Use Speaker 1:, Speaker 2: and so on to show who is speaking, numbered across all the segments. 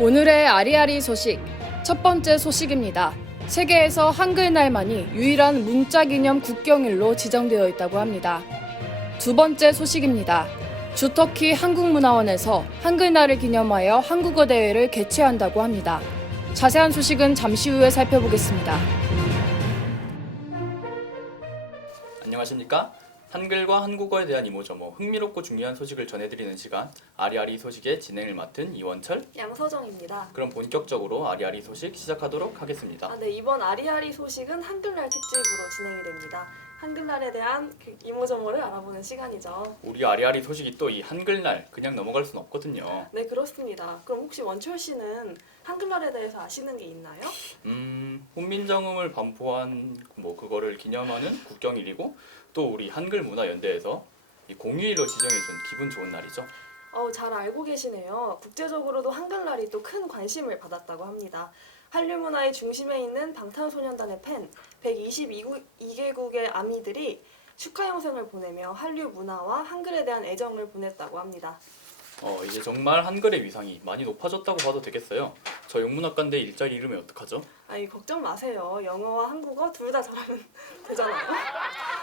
Speaker 1: 오늘의 아리아리 소식 첫 번째 소식입니다. 세계에서 한글날만이 유일한 문자 기념 국경일로 지정되어 있다고 합니다. 두 번째 소식입니다. 주터키 한국문화원에서 한글날을 기념하여 한국어 대회를 개최한다고 합니다. 자세한 소식은 잠시 후에 살펴보겠습니다.
Speaker 2: 안녕하십니까? 한글과 한국어에 대한 이모저모 흥미롭고 중요한 소식을 전해드리는 시간 아리아리 소식의 진행을 맡은 이원철
Speaker 3: 양서정입니다.
Speaker 2: 그럼 본격적으로 아리아리 소식 시작하도록 하겠습니다.
Speaker 3: 아, 네, 이번 아리아리 소식은 한글날 특집으로 진행이 됩니다. 한글날에 대한 그 이모저모를 알아보는 시간이죠.
Speaker 2: 우리 아리아리 소식이 또 이 한글날 그냥 넘어갈 순 없거든요.
Speaker 3: 네, 그렇습니다. 그럼 혹시 원철 씨는 한글날에 대해서 아시는 게 있나요?
Speaker 2: 음, 훈민정음을 반포한 뭐 그거를 기념하는 국경일이고 또 우리 한글 문화 연대에서 이 공휴일로 지정해준 기분 좋은 날이죠.
Speaker 3: 어, 잘 알고 계시네요. 국제적으로도 한글날이 또 큰 관심을 받았다고 합니다. 한류 문화의 중심에 있는 방탄소년단의 팬 122개국의 아미들이 축하 영상을 보내며 한류 문화와 한글에 대한 애정을 보냈다고 합니다.
Speaker 2: 어, 이제 정말 한글의 위상이 많이 높아졌다고 봐도 되겠어요. 저 영문학과인데 일자리 잃으면 어떡하죠?
Speaker 3: 아니 걱정 마세요. 영어와 한국어 둘 다 잘하면 되잖아요.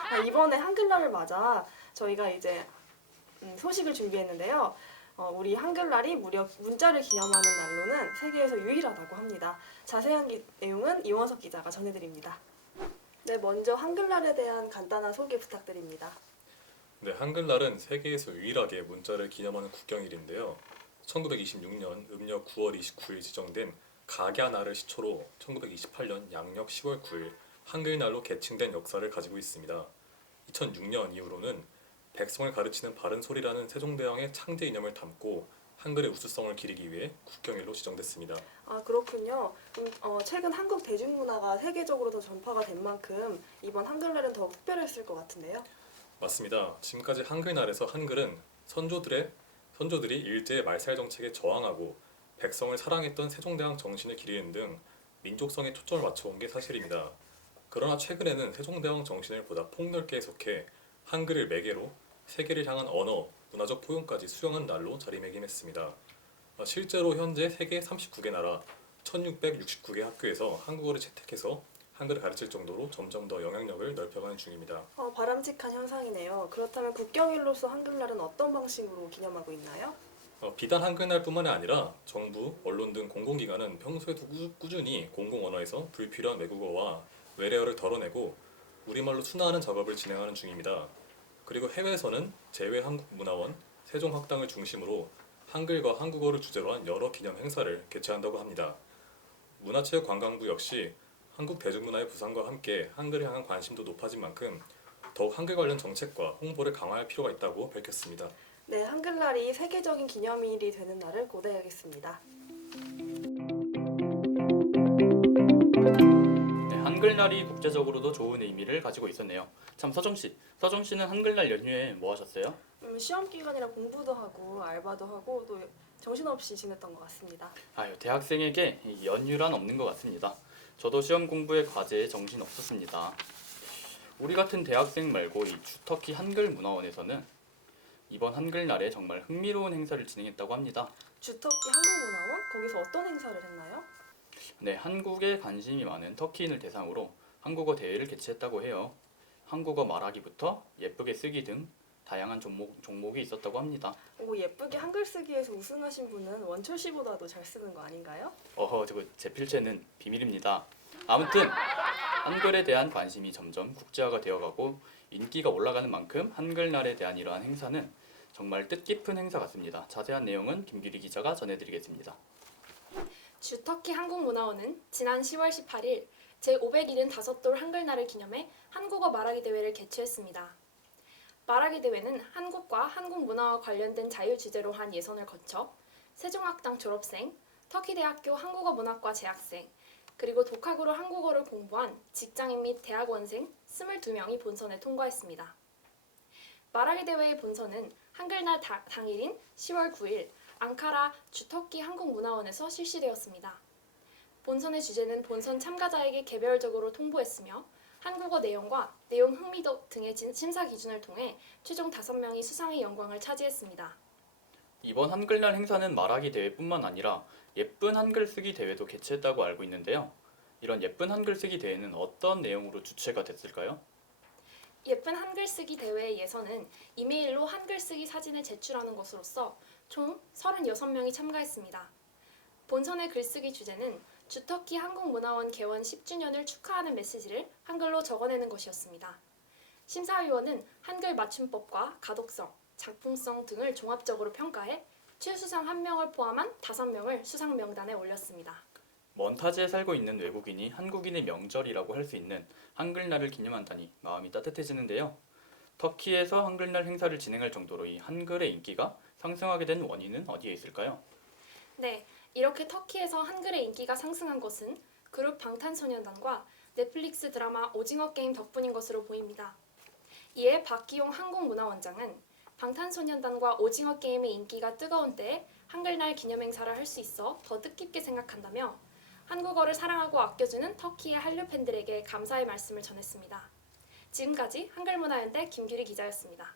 Speaker 3: 아, 이번에 한글날을 맞아 저희가 이제 음, 소식을 준비했는데요. 어, 우리 한글날이 무려 문자를 기념하는 날로는 세계에서 유일하다고 합니다. 자세한 기- 내용은 이원석 기자가 전해드립니다. 네, 먼저 한글날에 대한 간단한 소개 부탁드립니다.
Speaker 4: 네, 한글날은 세계에서 유일하게 문자를 기념하는 국경일인데요. 1926년 음력 9월 29일 지정된 각야날을 시초로 1928년 양력 10월 9일 한글날로 개칭된 역사를 가지고 있습니다. 2006년 이후로는 백성을 가르치는 바른 소리라는 세종대왕의 창제 이념을 담고 한글의 우수성을 기리기 위해 국경일로 지정됐습니다.
Speaker 3: 아 그렇군요. 음, 어, 최근 한국 대중문화가 세계적으로 더 전파가 된 만큼 이번 한글날은 더욱 특별했을 것 같은데요.
Speaker 4: 맞습니다. 지금까지 한글날에서 한글은 선조들의 선조들이 일제의 말살 정책에 저항하고 백성을 사랑했던 세종대왕 정신을 기리는 등 민족성에 초점을 맞춰온 게 사실입니다. 그러나 최근에는 세종대왕 정신을 보다 폭넓게 해석해 한글을 매개로 세계를 향한 언어, 문화적 포용까지 수용한 날로 자리매김했습니다. 어, 실제로 현재 세계 39개 나라 1669개 학교에서 한국어를 채택해서 한글을 가르칠 정도로 점점 더 영향력을 넓혀가는 중입니다.
Speaker 3: 어, 바람직한 현상이네요. 그렇다면 국경일로서 한글날은 어떤 방식으로 기념하고 있나요?
Speaker 4: 어, 비단 한글날뿐만이 아니라 정부, 언론 등 공공기관은 평소에도 꾸, 꾸준히 공공 언어에서 불필요한 외국어와 외래어를 덜어내고 우리말로 순화하는 작업을 진행하는 중입니다. 그리고 해외에서는 제외한국문화원, 세종학당을 중심으로 한글과 한국어를 주제로 한 여러 기념 행사를 개최한다고 합니다. 문화체육관광부 역시 한국 대중문화의 부상과 함께 한글에 향한 관심도 높아진 만큼 더욱 한글 관련 정책과 홍보를 강화할 필요가 있다고 밝혔습니다.
Speaker 3: 네, 한글날이 세계적인 기념일이 되는 날을 고대하겠습니다.
Speaker 2: 네, 한글날이 국제적으로도 좋은 의미를 가지고 있었네요. 참 서정 씨, 서정 씨는 한글날 연휴에 뭐 하셨어요?
Speaker 3: 음, 시험 기간이라 공부도 하고 알바도 하고 또 정신없이 지냈던 것 같습니다.
Speaker 2: 아유, 대학생에게 이 연휴란 없는 것 같습니다. 저도 시험 공부에 과제에 정신 없었습니다. 우리 같은 대학생 말고 이 주터키 한글 문화원에서는 이번 한글날에 정말 흥미로운 행사를 진행했다고 합니다.
Speaker 3: 주터키 한국문화원 거기서 어떤 행사를 했나요?
Speaker 2: 네, 한국에 관심이 많은 터키인을 대상으로 한국어 대회를 개최했다고 해요. 한국어 말하기부터 예쁘게 쓰기 등 다양한 종목, 종목이 있었다고 합니다.
Speaker 3: 오 예쁘게 한글 쓰기에서 우승하신 분은 원철 씨보다도 잘 쓰는 거 아닌가요?
Speaker 2: 어허, 저거 제 필체는 비밀입니다. 아무튼 한글에 대한 관심이 점점 국제화가 되어가고 인기가 올라가는 만큼 한글날에 대한 이러한 행사는 정말 뜻깊은 행사 같습니다. 자세한 내용은 김규리 기자가 전해드리겠습니다.
Speaker 5: 주터키 한국문화원은 지난 10월 18일 제575돌 한글날을 기념해 한국어 말하기 대회를 개최했습니다. 말하기 대회는 한국과 한국 문화와 관련된 자유 주제로 한 예선을 거쳐 세종학당 졸업생, 터키대학교 한국어 문학과 재학생, 그리고 독학으로 한국어를 공부한 직장인 및 대학원생 22명이 본선에 통과했습니다. 말하기 대회의 본선은 한글날 다- 당일인 10월 9일 앙카라 주터키 한국문화원에서 실시되었습니다. 본선의 주제는 본선 참가자에게 개별적으로 통보했으며 한국어 내용과 내용 흥미도 등의 진- 심사 기준을 통해 최종 5명이 수상의 영광을 차지했습니다.
Speaker 2: 이번 한글날 행사는 말하기 대회뿐만 아니라 예쁜 한글 쓰기 대회도 개최했다고 알고 있는데요. 이런 예쁜 한글 쓰기 대회는 어떤 내용으로 주최가 됐을까요?
Speaker 5: 예쁜 한글 쓰기 대회 예선은 이메일로 한글 쓰기 사진을 제출하는 것으로서 총 36명이 참가했습니다. 본선의 글쓰기 주제는 주터키 한국문화원 개원 10주년을 축하하는 메시지를 한글로 적어내는 것이었습니다. 심사위원은 한글 맞춤법과 가독성, 작품성 등을 종합적으로 평가해 최수상 1명을 포함한 5명을 수상 명단에 올렸습니다.
Speaker 2: 먼 타지에 살고 있는 외국인이 한국인의 명절이라고 할 수 있는 한글날을 기념한다니 마음이 따뜻해지는데요. 터키에서 한글날 행사를 진행할 정도로 이 한글의 인기가 상승하게 된 원인은 어디에 있을까요?
Speaker 5: 네, 이렇게 터키에서 한글의 인기가 상승한 것은 그룹 방탄소년단과 넷플릭스 드라마 오징어 게임 덕분인 것으로 보입니다. 이에 박기용 한국문화원장은 방탄소년단과 오징어 게임의 인기가 뜨거운 때에 한글날 기념행사를 할 수 있어 더 뜻깊게 생각한다며 한국어를 사랑하고 아껴주는 터키의 한류 팬들에게 감사의 말씀을 전했습니다. 지금까지 한글문화연대 김규리 기자였습니다.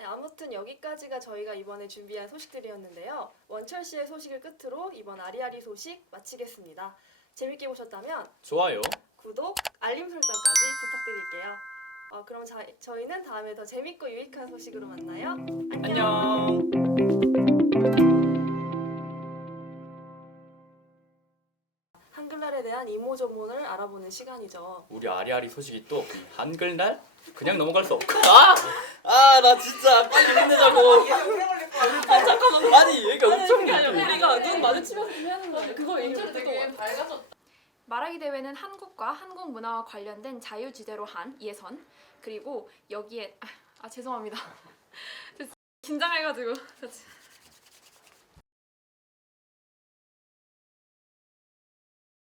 Speaker 3: 네, 아무튼 여기까지가 저희가 이번에 준비한 소식들이었는데요. 원철 씨의 소식을 끝으로 이번 아리아리 소식 마치겠습니다. 재밌게 보셨다면
Speaker 2: 좋아요.
Speaker 3: 구독, 알림 설정까지 부탁드릴게요. 어, 그럼 자, 저희는 다음에 더 재밌고 유익한 소식으로 만나요.
Speaker 2: 안녕.
Speaker 3: 한글날에 대한 이모저모를 알아보는 시간이죠.
Speaker 2: 우리 아리아리 소식이 또이 한글날 그냥 넘어갈 수 없고. 아, 아, 나 진짜 빨리 힘내자고. 아, 잠깐만. 아니 얘가 엄청
Speaker 1: 아니,
Speaker 2: 길게.
Speaker 1: 우리가 눈 마주치면서 하는 거야. 그거 인터뷰 되게 밝아서
Speaker 5: 말하기 대회는 한국과 한국 문화와 관련된 자유주제로 한 예선 그리고 여기에 아, 아 죄송합니다 긴장해가지고